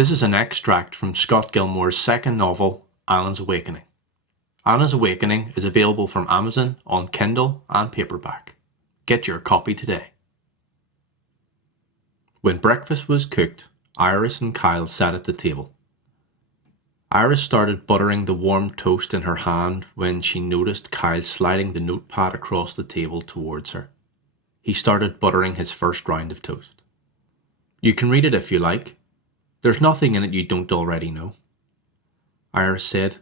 This is an extract from Scott Gilmore's second novel, Anna's Awakening. Anna's Awakening is available from Amazon on Kindle and paperback. Get your copy today. When breakfast was cooked, Iris and Kyle sat at the table. Iris started buttering the warm toast in her hand when she noticed Kyle sliding the notepad across the table towards her. He started buttering his first round of toast. "You can read it if you like. There's nothing in it you don't already know," Iris said,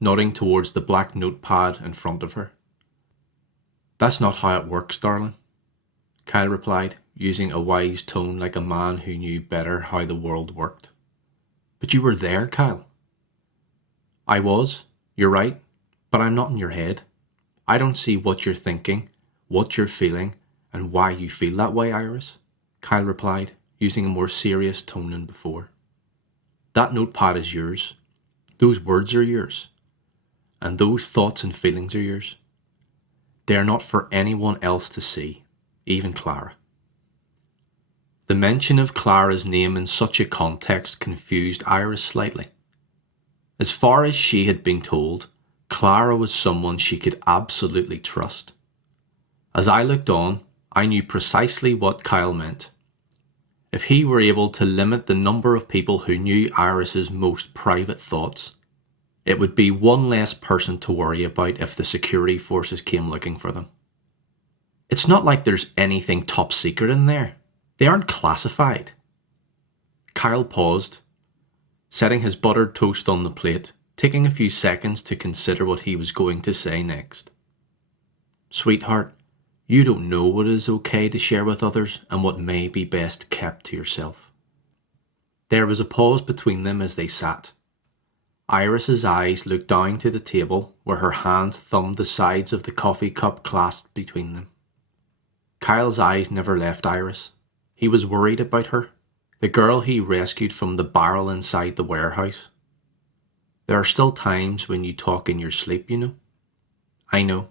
nodding towards the black notepad in front of her. "That's not how it works, darling," Kyle replied, using a wise tone like a man who knew better how the world worked. "But you were there, Kyle." "I was, you're right, but I'm not in your head. I don't see what you're thinking, what you're feeling, and why you feel that way, Iris," Kyle replied, using a more serious tone than before. "That notepad is yours. Those words are yours. And those thoughts and feelings are yours. They are not for anyone else to see, even Clara." The mention of Clara's name in such a context confused Iris slightly. As far as she had been told, Clara was someone she could absolutely trust. As I looked on, I knew precisely what Kyle meant. If he were able to limit the number of people who knew Iris's most private thoughts, it would be one less person to worry about if the security forces came looking for them. "It's not like there's anything top secret in there. They aren't classified." Kyle paused, setting his buttered toast on the plate, taking a few seconds to consider what he was going to say next. "Sweetheart, you don't know what is okay to share with others and what may be best kept to yourself." There was a pause between them as they sat. Iris's eyes looked down to the table where her hand thumbed the sides of the coffee cup clasped between them. Kyle's eyes never left Iris. He was worried about her, the girl he rescued from the barrel inside the warehouse. "There are still times when you talk in your sleep, you know." "I know,"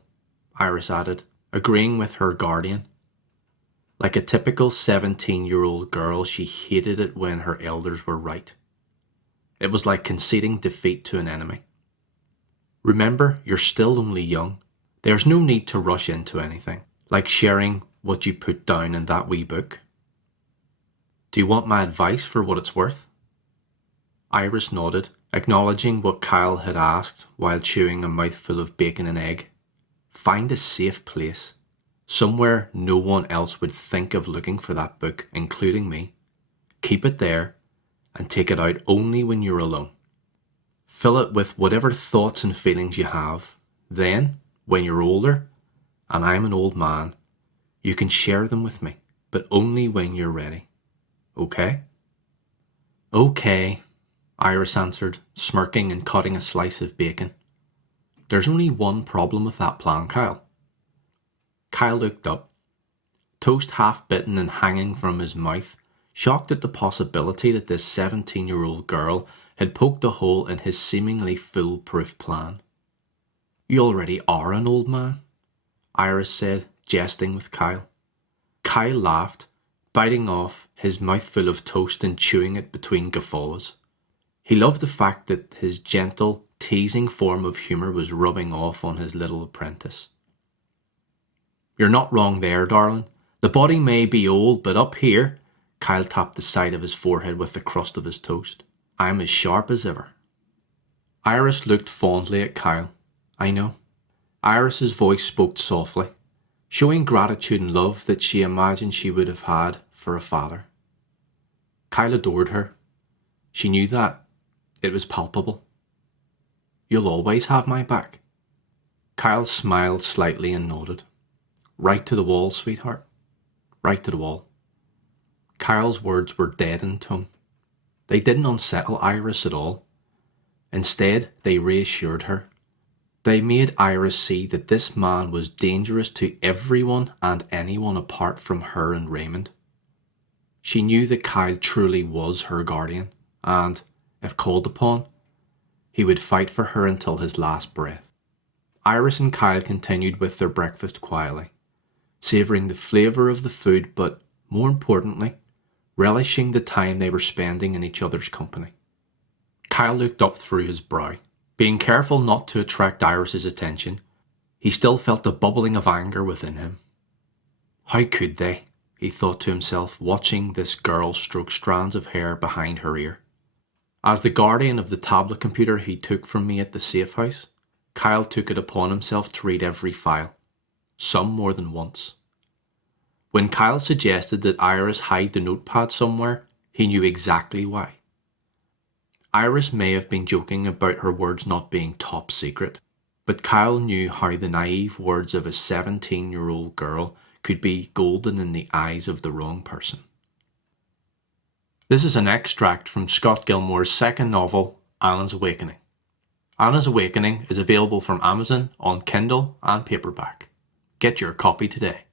Iris added, agreeing with her guardian. Like a typical 17-year-old girl, she hated it when her elders were right. It was like conceding defeat to an enemy. "Remember, you're still only young. There's no need to rush into anything, like sharing what you put down in that wee book." "Do you want my advice for what it's worth?" Iris nodded, acknowledging what Kyle had asked while chewing a mouthful of bacon and egg. "Find a safe place, somewhere no one else would think of looking for that book, including me. Keep it there, and take it out only when you're alone. Fill it with whatever thoughts and feelings you have. Then, when you're older, and I'm an old man, you can share them with me, but only when you're ready. Okay?" "Okay," Iris answered, smirking and cutting a slice of bacon. "There's only one problem with that plan, Kyle." Kyle looked up, toast half bitten and hanging from his mouth, shocked at the possibility that this 17-year-old girl had poked a hole in his seemingly foolproof plan. "You already are an old man," Iris said, jesting with Kyle. Kyle laughed, biting off his mouthful of toast and chewing it between guffaws. He loved the fact that his gentle, teasing form of humour was rubbing off on his little apprentice. "You're not wrong there, darling. The body may be old, but up here," Kyle tapped the side of his forehead with the crust of his toast, "I'm as sharp as ever." Iris looked fondly at Kyle. "I know." Iris's voice spoke softly, showing gratitude and love that she imagined she would have had for a father. Kyle adored her. She knew that. It was palpable. "You'll always have my back." Kyle smiled slightly and nodded. "Right to the wall, sweetheart. Right to the wall." Kyle's words were dead in tone. They didn't unsettle Iris at all. Instead, they reassured her. They made Iris see that this man was dangerous to everyone and anyone apart from her and Raymond. She knew that Kyle truly was her guardian, and, if called upon, he would fight for her until his last breath. Iris and Kyle continued with their breakfast quietly, savouring the flavour of the food but, more importantly, relishing the time they were spending in each other's company. Kyle looked up through his brow. Being careful not to attract Iris's attention, he still felt the bubbling of anger within him. How could they? He thought to himself, watching this girl stroke strands of hair behind her ear. As the guardian of the tablet computer he took from me at the safe house, Kyle took it upon himself to read every file, some more than once. When Kyle suggested that Iris hide the notepad somewhere, he knew exactly why. Iris may have been joking about her words not being top secret, but Kyle knew how the naive words of a 17-year-old girl could be golden in the eyes of the wrong person. This is an extract from Scott Gilmore's second novel, Anna's Awakening. Anna's Awakening is available from Amazon on Kindle and paperback. Get your copy today.